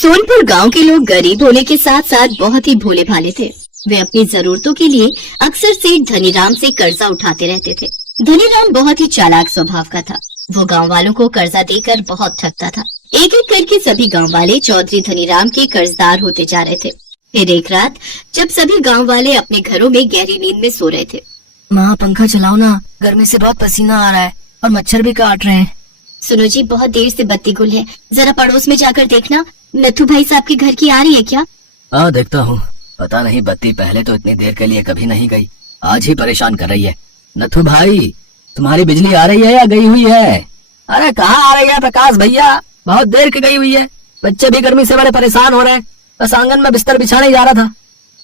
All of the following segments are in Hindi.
सोनपुर गांव के लोग गरीब होने के साथ साथ बहुत ही भोले भाले थे। वे अपनी जरूरतों के लिए अक्सर सेठ धनीराम से कर्जा उठाते रहते थे। धनीराम बहुत ही चालाक स्वभाव का था। वो गांव वालों को कर्जा देकर बहुत ठगता था। एक एक करके सभी गांव वाले चौधरी धनीराम के कर्जदार होते जा रहे थे। फिर एक रात जब सभी गांव वाले अपने घरों में गहरी नींद में सो रहे थे। माँ पंखा चलाओ ना, गर्मी से बहुत पसीना आ रहा है और मच्छर भी काट रहे हैं। सुनो जी, बहुत देर से बत्ती गुल है, जरा पड़ोस में जाकर देखना, नथु भाई साहब के घर की आ रही है क्या? हाँ देखता हूँ। पता नहीं बत्ती पहले तो इतनी देर के लिए कभी नहीं गई, आज ही परेशान कर रही है। नथु भाई, तुम्हारी बिजली आ रही है या गई हुई है? अरे कहाँ आ रही है प्रकाश भैया, बहुत देर की गई हुई है। बच्चे भी गर्मी से बड़े परेशान हो रहे हैं, बस आंगन में बिस्तर बिछाने जा रहा था।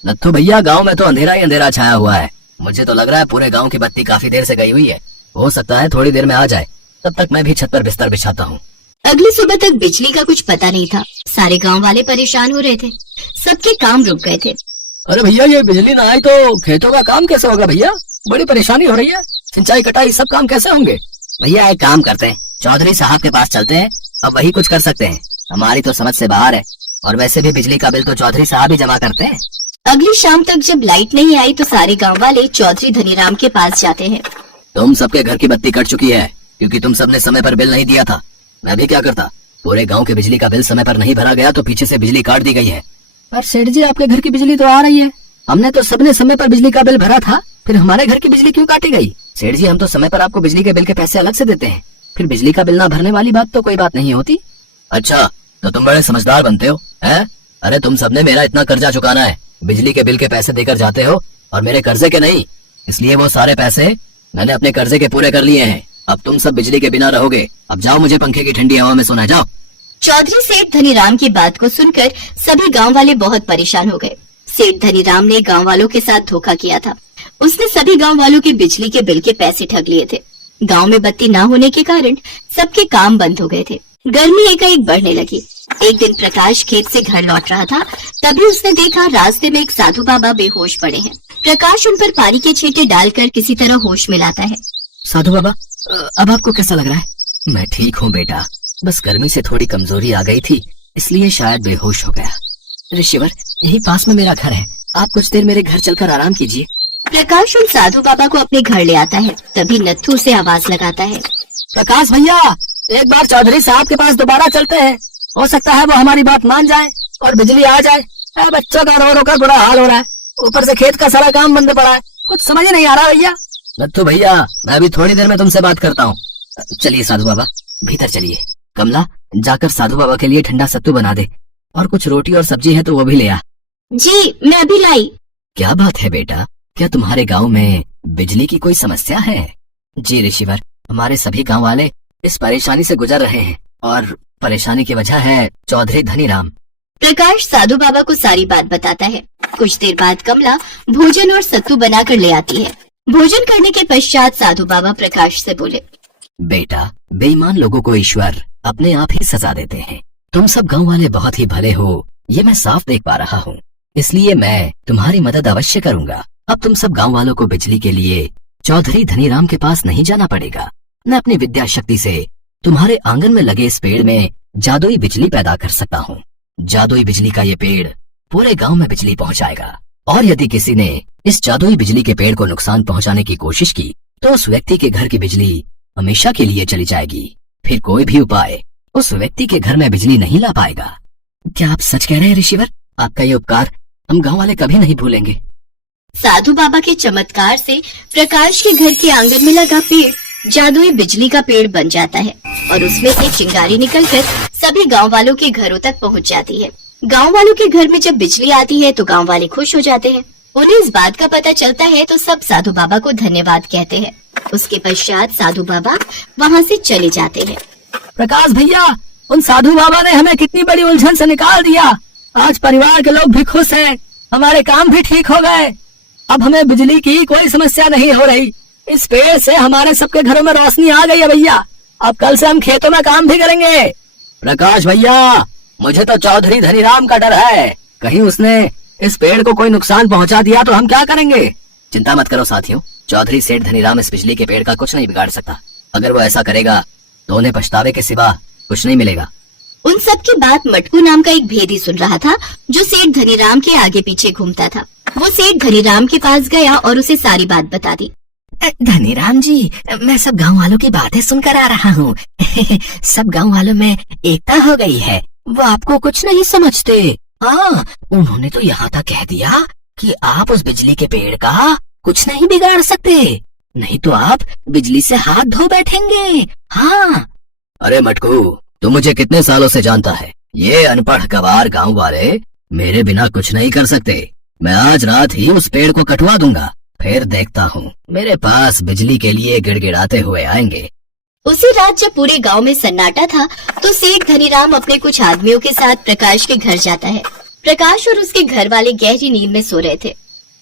नथु भैया, गाँव में तो अंधेरा ही अंधेरा छाया हुआ है। मुझे तो लग रहा है पूरे गाँव की बत्ती काफी देर से गई हुई है। हो सकता है थोड़ी देर में आ जाए, तब तक मैं भी छत पर बिस्तर बिछाता हूँ। अगली सुबह तक बिजली का कुछ पता नहीं था। सारे गांव वाले परेशान हो रहे थे, सबके काम रुक गए थे। अरे भैया, ये बिजली ना आई तो खेतों का काम कैसे होगा भैया? बड़ी परेशानी हो रही है, सिंचाई कटाई सब काम कैसे होंगे? भैया एक काम करते हैं, चौधरी साहब के पास चलते हैं, अब वही कुछ कर सकते हैं। हमारी तो समझ से बाहर है, और वैसे भी बिजली का बिल तो चौधरी साहब ही जमा करते हैं। अगली शाम तक जब लाइट नहीं आई तो सारे गांव वाले चौधरी धनीराम के पास जाते हैं। तुम सबके घर की बत्ती कट चुकी है, क्योंकि तुम सबने समय पर बिल नहीं दिया था। मैं भी क्या करता, पूरे गांव के बिजली का बिल समय पर नहीं भरा गया तो पीछे से बिजली काट दी गई है। पर सेठ जी, आपके घर की बिजली तो आ रही है। हमने तो सबने समय पर बिजली का बिल भरा था, फिर हमारे घर की बिजली क्यों काटी गई? सेठ जी, हम तो समय पर आपको बिजली के बिल के पैसे अलग से देते हैं, फिर बिजली का बिल ना भरने वाली बात तो कोई बात नहीं होती। अच्छा, तो तुम बड़े समझदार बनते हो, हैं? अरे तुम सबने मेरा इतना कर्जा चुकाना है, बिजली के बिल के पैसे देकर जाते हो और मेरे कर्जे के नहीं, इसलिए वो सारे पैसे मैंने अपने कर्जे के पूरे कर लिए हैं। अब तुम सब बिजली के बिना रहोगे। अब जाओ, मुझे पंखे की ठंडी हवा में सोना है, जाओ। चौधरी सेठ धनीराम की बात को सुनकर सभी गांव वाले बहुत परेशान हो गए। सेठ धनीराम ने गांव वालों के साथ धोखा किया था। उसने सभी गांव वालों के बिजली के बिल के पैसे ठग लिए थे। गांव में बत्ती न होने के कारण सबके काम बंद हो गए थे। गर्मी एकाएक बढ़ने लगी। एक दिन प्रकाश खेत से घर लौट रहा था, तभी उसने देखा रास्ते में एक साधु बाबा बेहोश पड़े हैं। प्रकाश उन पर पानी के छींटे डालकर किसी तरह होश में लाता है। साधु बाबा, अब आपको कैसा लग रहा है? मैं ठीक हूँ बेटा, बस गर्मी से थोड़ी कमजोरी आ गई थी, इसलिए शायद बेहोश हो गया। ऋषिवर, यही पास में मेरा घर है, आप कुछ देर मेरे घर चलकर आराम कीजिए। प्रकाश उन साधु बाबा को अपने घर ले आता है, तभी नत्थू उसे आवाज लगाता है। प्रकाश भैया, एक बार चौधरी साहब के पास दोबारा चलते हैं, हो सकता है वो हमारी बात मान जाए और बिजली आ जाए। बच्चों का रो रो कर बुरा हाल हो रहा है, ऊपर से खेत का सारा काम बंद पड़ा है, कुछ समझ नहीं आ रहा भैया। नत्थू भैया, मैं अभी थोड़ी देर में तुमसे बात करता हूँ। चलिए साधु बाबा, भीतर चलिए। कमला, जाकर साधु बाबा के लिए ठंडा सत्तू बना दे, और कुछ रोटी और सब्जी है तो वो भी ले आ। जी, मैं अभी लाई। क्या बात है बेटा, क्या तुम्हारे गांव में बिजली की कोई समस्या है? जी ऋषिवर, हमारे सभी गांव वाले इस परेशानी से गुजर रहे हैं, और परेशानी की वजह है चौधरी धनीराम। प्रकाश साधु बाबा को सारी बात बताता है। कुछ देर बाद कमला भोजन और सत्तू बनाकर ले आती है। भोजन करने के पश्चात साधु बाबा प्रकाश से बोले, बेटा, बेईमान लोगों को ईश्वर अपने आप ही सजा देते हैं। तुम सब गांव वाले बहुत ही भले हो, ये मैं साफ देख पा रहा हूँ, इसलिए मैं तुम्हारी मदद अवश्य करूंगा। अब तुम सब गांव वालों को बिजली के लिए चौधरी धनीराम के पास नहीं जाना पड़ेगा। मैं अपनी विद्या शक्ति से तुम्हारे आंगन में लगे इस पेड़ में जादुई बिजली पैदा कर सकता हूँ। जादुई बिजली का ये पेड़ पूरे गांव में बिजली पहुंचाएगा, और यदि किसी ने इस जादुई बिजली के पेड़ को नुकसान पहुंचाने की कोशिश की तो उस व्यक्ति के घर की बिजली हमेशा के लिए चली जाएगी। फिर कोई भी उपाय उस व्यक्ति के घर में बिजली नहीं ला पाएगा। क्या आप सच कह रहे हैं ऋषिवर? आपका ये उपकार हम गांव वाले कभी नहीं भूलेंगे। साधु बाबा के चमत्कार से प्रकाश के घर के आंगन में लगा पेड़ जादुई बिजली का पेड़ बन जाता है, और उसमें से चिंगारी निकलकर सभी गांव वालों के घरों तक पहुंच जाती है। गांव वालों के घर में जब बिजली आती है तो गांव वाले खुश हो जाते हैं। उन्हें इस बात का पता चलता है तो सब साधु बाबा को धन्यवाद कहते हैं। उसके पश्चात साधु बाबा वहाँ से चले जाते हैं। प्रकाश भैया, उन साधु बाबा ने हमें कितनी बड़ी उलझन से निकाल दिया। आज परिवार के लोग भी खुश हैं, हमारे काम भी ठीक हो गए। अब हमें बिजली की कोई समस्या नहीं हो रही। इस पेड़ से हमारे सबके घरों में रोशनी आ गई है भैया। अब कल से हम खेतों में काम भी करेंगे। प्रकाश भैया, मुझे तो चौधरी धनीराम का डर है, कहीं उसने इस पेड़ को कोई नुकसान पहुंचा दिया तो हम क्या करेंगे? चिंता मत करो साथियों, चौधरी सेठ धनीराम इस बिजली के पेड़ का कुछ नहीं बिगाड़ सकता। अगर वो ऐसा करेगा तो उन्हें पछतावे के सिवा कुछ नहीं मिलेगा। उन सब की बात मटकू नाम का एक भेदी सुन रहा था, जो सेठ धनीराम के आगे पीछे घूमता था। वो सेठ धनीराम के पास गया और उसे सारी बात बता दी। धनीराम जी, मैं सब गांव वालों की बातें सुनकर आ रहा हूँ। सब गांव वालों में एकता हो गई है। वो आपको कुछ नहीं समझते। हाँ, उन्होंने तो यहाँ तक कह दिया कि आप उस बिजली के पेड़ का कुछ नहीं बिगाड़ सकते, नहीं तो आप बिजली से हाथ धो बैठेंगे। हाँ। अरे मटकू, तू मुझे कितने सालों से जानता है। ये अनपढ़ गवार गांव वाले मेरे बिना कुछ नहीं कर सकते। मैं आज रात ही उस पेड़ को कटवा दूंगा, फिर देखता हूँ मेरे पास बिजली के लिए गिड़गिड़ाते हुए आएंगे। उसी रात जब पूरे गांव में सन्नाटा था, तो सेठ धनीराम अपने कुछ आदमियों के साथ प्रकाश के घर जाता है। प्रकाश और उसके घर वाले गहरी नींद में सो रहे थे।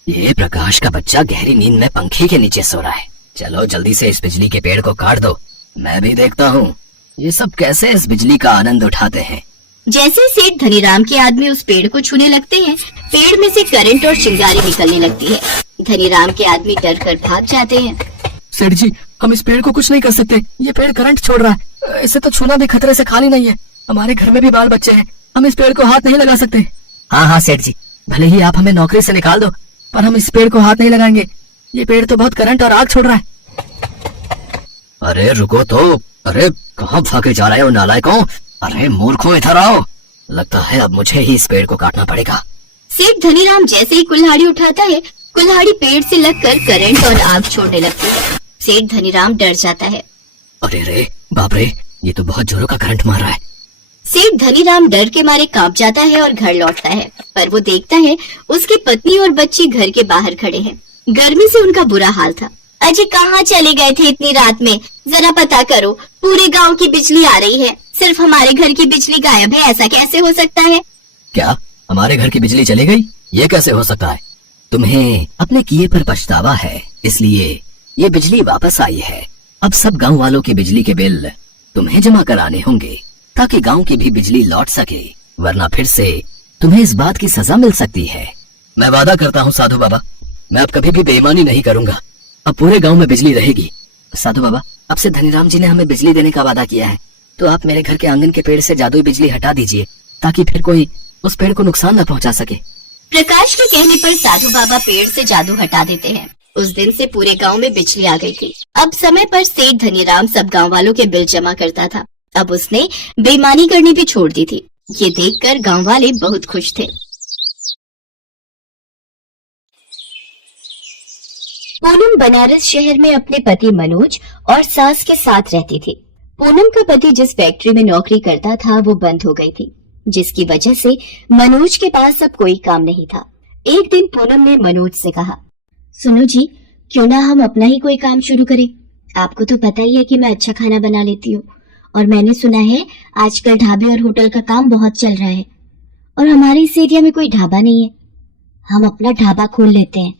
ये प्रकाश का बच्चा गहरी नींद में पंखे के नीचे सो रहा है। चलो जल्दी से इस बिजली के पेड़ को काट दो, मैं भी देखता हूँ ये सब कैसे इस बिजली का आनंद उठाते हैं। जैसे ही सेठ धनीराम के आदमी उस पेड़ को छूने लगते हैं, पेड़ में से करंट और चिंगारी निकलने लगती है। धनीराम के आदमी डर कर भाग जाते हैं। सेठ जी, हम इस पेड़ को कुछ नहीं कर सकते। ये पेड़ करंट छोड़ रहा है, इसे तो छूना भी खतरे से खाली नहीं है। हमारे घर में भी बाल बच्चे हैं, हम इस पेड़ को हाथ नहीं लगा सकते। हाँ हाँ सेठ जी, भले ही आप हमें नौकरी से निकाल दो, पर हम इस पेड़ को हाथ नहीं लगाएंगे। ये पेड़ तो बहुत करंट और आग छोड़ रहा है। अरे रुको तो, अरे कहाँ भागे जा रहे हो नालायकों? अरे मूर्खों, इधर आओ। लगता है अब मुझे ही इस पेड़ को काटना पड़ेगा। सेठ धनीराम जैसे ही कुल्हाड़ी उठाता है, कुल्हाड़ी पेड़ से लगकर करंट और आग छोड़ने लगती है। सेठ धनीराम डर जाता है। अरे रे बाप रे, ये तो बहुत जोरों का करंट मार रहा है। सेठ धनीराम डर के मारे कांप जाता है और घर लौटता है, पर वो देखता है उसकी पत्नी और बच्ची घर के बाहर खड़े हैं। गर्मी से उनका बुरा हाल था। अजय कहाँ चले गए थे इतनी रात में? जरा पता करो, पूरे गांव की बिजली आ रही है, सिर्फ हमारे घर की बिजली गायब है। ऐसा कैसे हो सकता है? क्या हमारे घर की बिजली चली गई? ये कैसे हो सकता है? तुम्हें अपने किए पर पछतावा है, इसलिए ये बिजली वापस आई है। अब सब गांव वालों के बिजली के बिल तुम्हें जमा कराने होंगे, ताकि गांव की भी बिजली लौट सके, वरना फिर से तुम्हें इस बात की सजा मिल सकती है। मैं वादा करता हूँ साधु बाबा, मैं अब कभी भी बेईमानी नहीं करूंगा। अब पूरे गांव में बिजली रहेगी। साधु बाबा, अब से धनीराम जी ने हमें बिजली देने का वादा किया है, तो आप मेरे घर के आंगन के पेड़ से जादुई बिजली हटा दीजिए, ताकि फिर कोई उस पेड़ को नुकसान न पहुंचा सके। प्रकाश के कहने पर साधु बाबा पेड़ से जादू हटा देते हैं। उस दिन से पूरे गांव में बिजली आ गई थी। अब समय पर सेठ धनीराम सब गांव वालों के बिल जमा करता था। अब उसने बेईमानी करनी भी छोड़ दी थी। ये देखकर गांव वाले बहुत खुश थे। पूनम बनारस शहर में अपने पति मनोज और सास के साथ रहती थी। पूनम का पति जिस फैक्ट्री में नौकरी करता था वो बंद हो गई थी, जिसकी वजह से मनोज के पास अब कोई काम नहीं था। एक दिन पूनम ने मनोज से कहा, सुनो जी, क्यों ना हम अपना ही कोई काम शुरू करें? आपको तो पता ही है कि मैं अच्छा खाना बना लेती हूँ, और मैंने सुना है आजकल ढाबे और होटल का काम बहुत चल रहा है, और हमारे इस एरिया में कोई ढाबा नहीं है। हम अपना ढाबा खोल लेते हैं।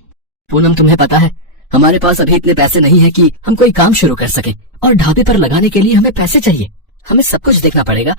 पूनम, तुम्हें पता है हमारे पास अभी इतने पैसे नहीं है कि हम कोई काम शुरू कर सके, और ढाबे पर लगाने के लिए हमें पैसे चाहिए। हमें सब कुछ देखना पड़ेगा,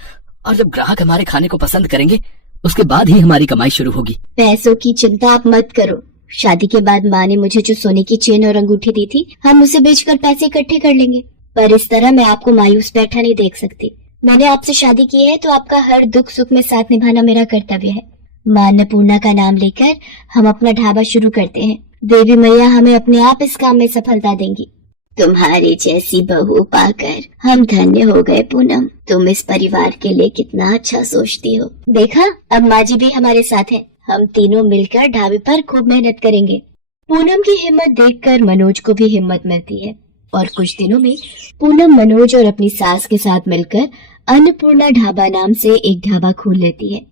और जब ग्राहक हमारे खाने को पसंद करेंगे उसके बाद ही हमारी कमाई शुरू होगी। पैसों की चिंता आप मत करो। शादी के बाद माँ ने मुझे जो सोने की चेन और अंगूठी दी थी, हम उसे बेचकर पैसे इकट्ठे कर लेंगे। पर इस तरह मैं आपको मायूस बैठा नहीं देख सकती। मैंने आपसे शादी की है तो आपका हर दुख सुख में साथ निभाना मेरा कर्तव्य है। माँ अन्नपूर्णा का नाम लेकर हम अपना ढाबा शुरू करते हैं। देवी मैया हमें अपने आप इस काम में सफलता देंगी। तुम्हारी जैसी बहू पाकर हम धन्य हो गए पूनम। तुम इस परिवार के लिए कितना अच्छा सोचती हो। देखा, अब माँ जी भी हमारे साथ है। हम तीनों मिलकर ढाबे पर खूब मेहनत करेंगे। पूनम की हिम्मत देखकर मनोज को भी हिम्मत मिलती है, और कुछ दिनों में पूनम मनोज और अपनी सास के साथ मिलकर अन्नपूर्णा ढाबा नाम से एक ढाबा खोल लेती है।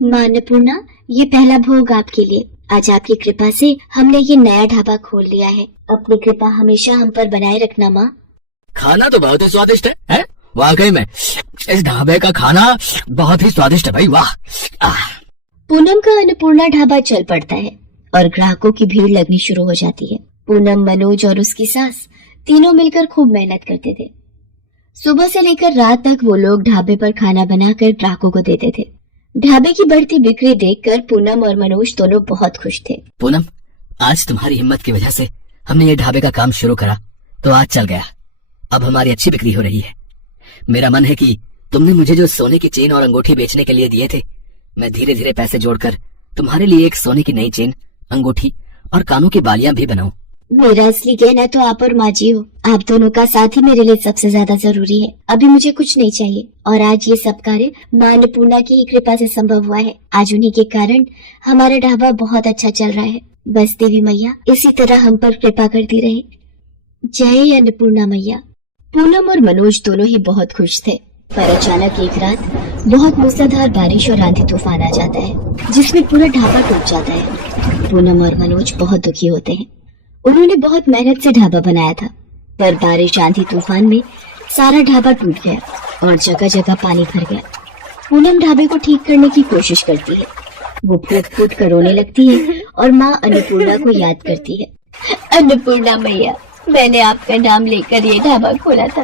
माँ अन्नपूर्णा, ये पहला भोग आपके लिए। आज आपकी कृपा से हमने ये नया ढाबा खोल लिया है। अपनी कृपा हमेशा हम पर बनाए रखना माँ। खाना तो बहुत ही स्वादिष्ट है? वाकई में इस ढाबे का खाना बहुत ही स्वादिष्ट है भाई, वाह। पूनम का अन्नपूर्णा ढाबा चल पड़ता है और ग्राहकों की भीड़ लगनी शुरू हो जाती है। पूनम, मनोज और उसकी सास तीनों मिलकर खूब मेहनत करते थे। सुबह से लेकर रात तक वो लोग ढाबे पर खाना बनाकर ग्राहकों को देते थे। ढाबे की बढ़ती बिक्री देखकर पूनम और मनोज दोनों बहुत खुश थे। पूनम, आज तुम्हारी हिम्मत की वजह से हमने ये ढाबे का काम शुरू करा तो आज चल गया। अब हमारी अच्छी बिक्री हो रही है। मेरा मन है कि तुमने मुझे जो सोने की चेन और अंगूठी बेचने के लिए दिए थे, मैं धीरे धीरे पैसे जोड़कर तुम्हारे लिए एक सोने की नई चेन, अंगूठी और कानों की बालियां भी बनाऊं। मेरा असली गहना तो आप और माँ जी हो। आप दोनों का साथ ही मेरे लिए सबसे ज्यादा जरूरी है। अभी मुझे कुछ नहीं चाहिए और आज ये सब कार्य माँ अन्नपूर्णा की ही कृपा से संभव हुआ है। आज उन्हीं के कारण हमारा ढाबा बहुत अच्छा चल रहा है। बस देवी मैया इसी तरह हम पर कृपा करती रहे। जय अन्नपूर्णा मैया। पूनम और मनोज दोनों ही बहुत खुश थे, पर अचानक एक रात बहुत मूसलाधार बारिश और आंधी तूफान आ जाता है, जिसमें पूरा ढाबा टूट जाता है। पूनम और मनोज बहुत दुखी होते हैं। उन्होंने बहुत मेहनत से ढाबा बनाया था, पर बारिश आंधी तूफान में सारा ढाबा टूट गया और जगह जगह पानी भर गया। पूनम ढाबे को ठीक करने की कोशिश करती है। वो फूट फूट कर रोने लगती है और माँ अन्नपूर्णा को याद करती है। अन्नपूर्णा मैया, मैंने आपका नाम लेकर ये ढाबा खोला था,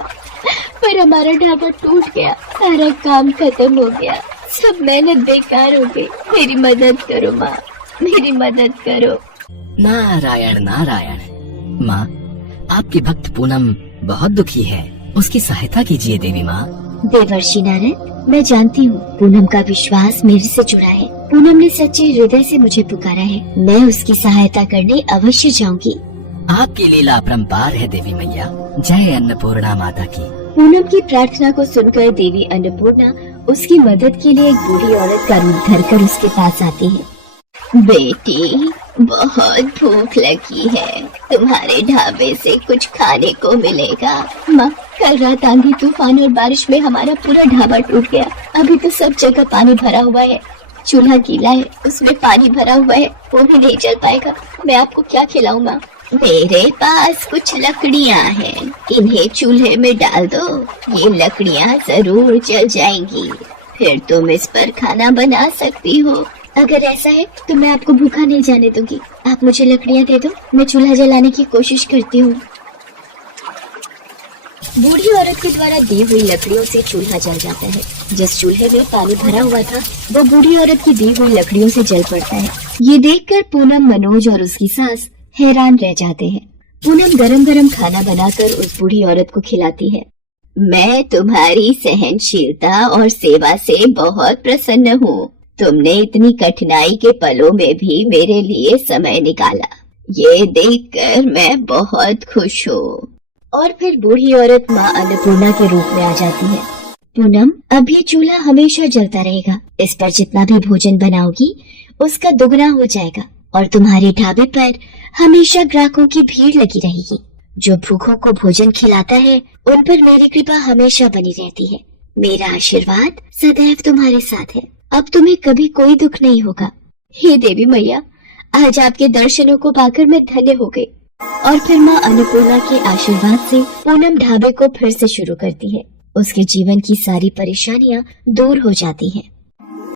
पर हमारा ढाबा टूट गया, सारा काम खत्म हो गया, सब मेहनत बेकार हो गई। मेरी मदद करो माँ, मेरी मदद करो। नारायण नारायण। माँ, आपकी भक्त पूनम बहुत दुखी है, उसकी सहायता कीजिए देवी माँ। देवर्षि नारायण, मैं जानती हूँ पूनम का विश्वास मेरे से जुड़ा है। पूनम ने सच्चे हृदय से मुझे पुकारा है। मैं उसकी सहायता करने अवश्य जाऊंगी। आपकी लीला अपरंपार है देवी मैया। जय अन्नपूर्णा माता की। पूनम की प्रार्थना को सुनकर देवी अन्नपूर्णा उसकी मदद के लिए एक बूढ़ी औरत का रूप धरकर उसके पास आती है। बेटी, बहुत भूख लगी है, तुम्हारे ढाबे से कुछ खाने को मिलेगा? माँ, कल रात आंधी तूफान और बारिश में हमारा पूरा ढाबा टूट गया। अभी तो सब जगह पानी भरा हुआ है। चूल्हा गीला है, उसमें पानी भरा हुआ है, वो भी नहीं जल पाएगा। मैं आपको क्या खिलाऊं माँ? मेरे पास कुछ लकड़ियाँ हैं, इन्हें चूल्हे में डाल दो, ये लकड़ियाँ जरूर जल जाएंगी, फिर तुम इस पर खाना बना सकती हो। अगर ऐसा है तो मैं आपको भूखा नहीं जाने दूंगी। आप मुझे लकड़ियाँ दे दो, मैं चूल्हा जलाने की कोशिश करती हूँ। बूढ़ी औरत के द्वारा दी हुई लकड़ियों से चूल्हा जल जाता है। जिस चूल्हे में पानी भरा हुआ था, वो बूढ़ी औरत की दी हुई लकड़ियों से जल पड़ता है। ये देखकर पूनम, मनोज और उसकी सास हैरान रह जाते हैं। पूनम गरम गरम खाना बनाकर उस बूढ़ी औरत को खिलाती है। मैं तुम्हारी सहनशीलता और सेवा से बहुत प्रसन्न हूँ। तुमने इतनी कठिनाई के पलों में भी मेरे लिए समय निकाला, ये देखकर मैं बहुत खुश हूँ। और फिर बूढ़ी औरत माँ अन्नपूर्णा के रूप में आ जाती है। पूनम, अब ये चूल्हा हमेशा जलता रहेगा। इस पर जितना भी भोजन बनाओगी उसका दुगना हो जाएगा और तुम्हारे ढाबे पर हमेशा ग्राहकों की भीड़ लगी रहेगी। जो भूखों को भोजन खिलाता है उन पर मेरी कृपा हमेशा बनी रहती है। मेरा आशीर्वाद सदैव तुम्हारे साथ है। अब तुम्हें कभी कोई दुख नहीं होगा। हे देवी मैया, आज आपके दर्शनों को पाकर मैं धन्य हो गई। और फिर माँ अन्नपूर्णा के आशीर्वाद से पूनम ढाबे को फिर से शुरू करती है। उसके जीवन की सारी परेशानियाँ दूर हो जाती हैं।